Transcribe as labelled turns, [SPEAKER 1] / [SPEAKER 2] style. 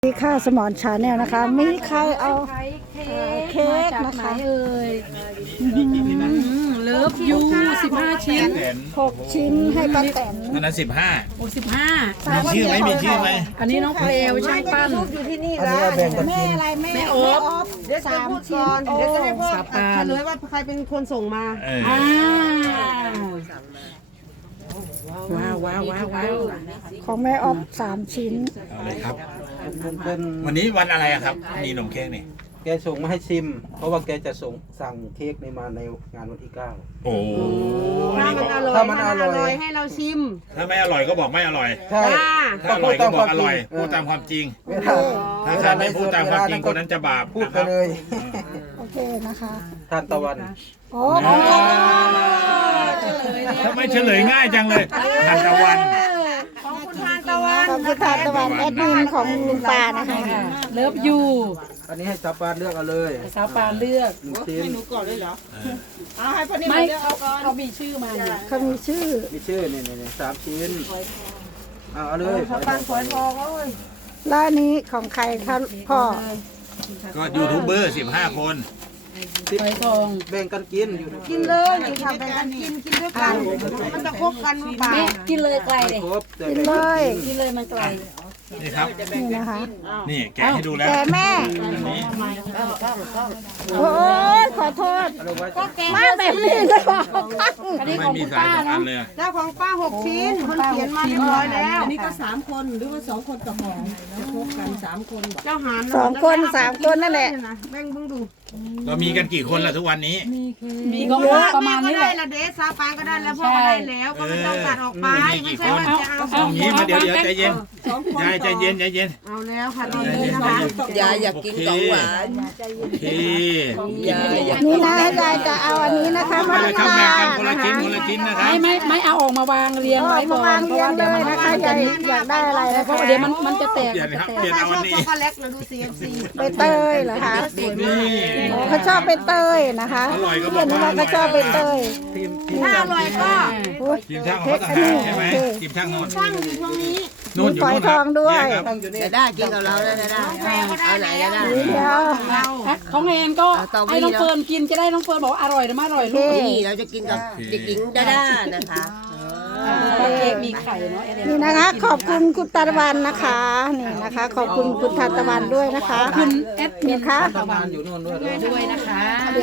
[SPEAKER 1] มีข้าวสมอนชาแนลนะคะ มีใครเอาเค้กนะคะ
[SPEAKER 2] เลิฟยู15 ชิ้น
[SPEAKER 1] 6 ชิ้นให้ป้าแตน
[SPEAKER 3] อันนั้น15
[SPEAKER 2] 65
[SPEAKER 3] มีชื่อไหมมีชื่อไหม
[SPEAKER 2] อันนี้น้องเพลวช่างปั้น
[SPEAKER 4] อยู่ที่นี่
[SPEAKER 5] อัน
[SPEAKER 4] ละ
[SPEAKER 5] นี้แบ่งกัน
[SPEAKER 1] แม่
[SPEAKER 5] กิน
[SPEAKER 1] อะไรแม่
[SPEAKER 2] โอ๊บ
[SPEAKER 4] เดี๋ยวจะพูดก่อนเดี๋ยวจะให้พ่อ
[SPEAKER 2] สาปาน
[SPEAKER 4] เฉลยว่าใครเป็นคนส่งมา
[SPEAKER 2] ว้าว
[SPEAKER 1] ของแม่ออฟ3 ชิ้น
[SPEAKER 3] เอาเลยครับ
[SPEAKER 5] มันเป็น
[SPEAKER 3] วันนี้วันอะไรอะครับ มีขนมเค้กนี่
[SPEAKER 5] แกส่งมาให้ชิม เพราะว่าแกจะสั่งเค้กในมาในงานวันที่ 9
[SPEAKER 3] โอ้อัน
[SPEAKER 4] ถ้า
[SPEAKER 3] นี้
[SPEAKER 4] มัน
[SPEAKER 3] บอก
[SPEAKER 4] อร่อยถ้ามันอร่อยให้เราชิม
[SPEAKER 3] ถ้าไม่อร่อยก็บอกไม่อร่อย
[SPEAKER 5] ใช่
[SPEAKER 3] ถ้าอร่อยก็บอกอร่อย พูดตามความจริง
[SPEAKER 5] เวลา
[SPEAKER 3] ถ้าใครไม่พูดตามความจริงคนนั้นจะบาป
[SPEAKER 5] พูด
[SPEAKER 3] นะ
[SPEAKER 5] ไป
[SPEAKER 3] ครับ
[SPEAKER 5] เลย
[SPEAKER 1] โอเคนะคะ
[SPEAKER 5] ทานตะวัน
[SPEAKER 1] โอ้ของแม่
[SPEAKER 3] ทำไมเฉลยง่ายจังเลยทานตะวัน
[SPEAKER 4] ของคุณทานตะวัน
[SPEAKER 1] ขอบคุณทานตะวันแอดมินของลุงปานะคะ
[SPEAKER 2] เลิฟยู
[SPEAKER 5] อันนี้ให้สาปานเลือกเอาเลย
[SPEAKER 2] สาวปานเลือก
[SPEAKER 5] 1 ชิ้น
[SPEAKER 4] เอาให้พ่อนี่
[SPEAKER 2] ไม่
[SPEAKER 4] มาเลือกเอาก่อน
[SPEAKER 2] เขามีชื่อมาอยู่
[SPEAKER 1] เขามีชื่อ
[SPEAKER 5] มีชื่อนี่3 ชิ้นเอาเลย
[SPEAKER 4] ข้าวปั้นฝอยทองเอ้ย
[SPEAKER 1] แล้วอันนี้ของใครคะพ่อ
[SPEAKER 3] ก็ยูทูบเบอร์15 คน
[SPEAKER 2] หอยทอง
[SPEAKER 5] แบ่งกันกินอยู่
[SPEAKER 4] กินเลยอยู่ทำแบ่งกันกินด้วยกันมันจะคบกันหรือเปล่า
[SPEAKER 2] แม่กินเลยไกล
[SPEAKER 5] ไม่
[SPEAKER 2] เลย
[SPEAKER 5] ครบแต่
[SPEAKER 1] กิน
[SPEAKER 5] แบ่ง
[SPEAKER 1] เล
[SPEAKER 5] กัน
[SPEAKER 1] ย
[SPEAKER 2] กินเลยมันไกล
[SPEAKER 3] นี่ครับ
[SPEAKER 1] นี่นะคะ
[SPEAKER 3] นี่แกะให้ดูแล้ว
[SPEAKER 1] แต่แม่
[SPEAKER 3] อันนี้
[SPEAKER 1] โอ้ยขอโทษ
[SPEAKER 5] เอาไว้
[SPEAKER 4] ก็แกง
[SPEAKER 1] มาแบบนี้เลยเหรอ
[SPEAKER 2] อันนี้
[SPEAKER 3] ไม่
[SPEAKER 2] ของ
[SPEAKER 3] มี
[SPEAKER 2] คุณ
[SPEAKER 3] สาย
[SPEAKER 2] ป้า
[SPEAKER 3] สำคั
[SPEAKER 2] เนาะ
[SPEAKER 3] ญเลย
[SPEAKER 4] เจ้าของป้า6 ชิ้นคนเขียนมาเรียบร้อยแล้ว
[SPEAKER 6] อันนี้ก็3 คนหรือว่า2 คนต่อของจะพบกัน3 คนบอก
[SPEAKER 4] เจ้าหาร
[SPEAKER 1] 2 คน 3 คนนั่นแหละ
[SPEAKER 4] แบ่งเบิ่งดู
[SPEAKER 3] เรามีกันกี่คนล่ะทุกวันนี้
[SPEAKER 2] มีก็ประมาณนี้แห
[SPEAKER 4] ได้
[SPEAKER 2] ละ
[SPEAKER 4] ละเดซาปานก็ได้แล้วพ่อก็ได้แล้วก็ไม่ต้องตัดออกไปไม่ใช่ว่าจะเอา
[SPEAKER 3] เอางี้มาเดี๋ยวใจเย็นยายใจเย็นใจเย็น
[SPEAKER 4] เอาแล้วค่ะตอนนี้นะคะ
[SPEAKER 6] ยายอยากกินของหวาน
[SPEAKER 3] โอเค
[SPEAKER 6] ยายอยาก
[SPEAKER 1] นี่นะยายจะเอาอันนี้นะคะ
[SPEAKER 3] ไป
[SPEAKER 1] มา
[SPEAKER 3] เลยครับแบ่งกันคนละชิ้นคนละชิ้นนะครับ
[SPEAKER 2] ไม่เอาออกมาวางเรียง
[SPEAKER 1] เอา
[SPEAKER 2] ไว้
[SPEAKER 1] มา
[SPEAKER 2] ก่อน
[SPEAKER 1] วางเรียงเลยนะคะยายอยากได้อะไรนะ
[SPEAKER 2] เพราะ
[SPEAKER 1] คะ
[SPEAKER 2] เดี๋ยวมันจะแตก
[SPEAKER 3] เปลี่ยนครับเปลี่ยน
[SPEAKER 4] ใคร
[SPEAKER 3] เอา
[SPEAKER 4] ช
[SPEAKER 3] อั
[SPEAKER 4] อน บ
[SPEAKER 3] นี้
[SPEAKER 4] ช็อกโกแลตนะดู CFC
[SPEAKER 1] ใบเตยเหรอคะ
[SPEAKER 3] นี่
[SPEAKER 1] เขาชอบใบเตยนะคะ
[SPEAKER 3] อร่อยก็บ
[SPEAKER 1] เพื่
[SPEAKER 3] อ
[SPEAKER 1] อก น
[SPEAKER 3] ว่า
[SPEAKER 1] ว่าเขาชอบใบเตย
[SPEAKER 5] ทีม
[SPEAKER 4] ถ้าอร่อยก็
[SPEAKER 1] โอ้ย
[SPEAKER 3] ทีมช่างเขาต่างหากใช่ไหมทีมช่างโน่น
[SPEAKER 4] ช่างอยู่ตรงนี้
[SPEAKER 3] นู่นอยู่
[SPEAKER 1] ฝอย
[SPEAKER 3] นู่น
[SPEAKER 1] ทองด้วย
[SPEAKER 5] ตั้งอยู่นี่
[SPEAKER 6] จะได้กินกับเราได้ได้
[SPEAKER 4] แม่ก็ได้แล้ว
[SPEAKER 1] เดี๋ยว
[SPEAKER 4] เรา
[SPEAKER 2] ของแอนก็ให้น้องเฟิร์นกินจะได้น้องเฟิร์นบอกว่าอร่อยหรือไม่อร่อยลูก
[SPEAKER 6] นี่เราจะกินกับเด็กหญิงด้านะคะ
[SPEAKER 2] เพราะเค้กมีไข่เนาะ
[SPEAKER 1] นี่นะคะ ขอบคุณคุณตะวันนะคะนี่นะคะ ขอบคุณคุณทานตะวันด้วยนะคะ
[SPEAKER 2] คุณแอดมิ
[SPEAKER 1] นี่
[SPEAKER 2] น
[SPEAKER 1] ค่ะ
[SPEAKER 5] ทำงานอยู่โน่นด้วย
[SPEAKER 2] ด้วยนะคะ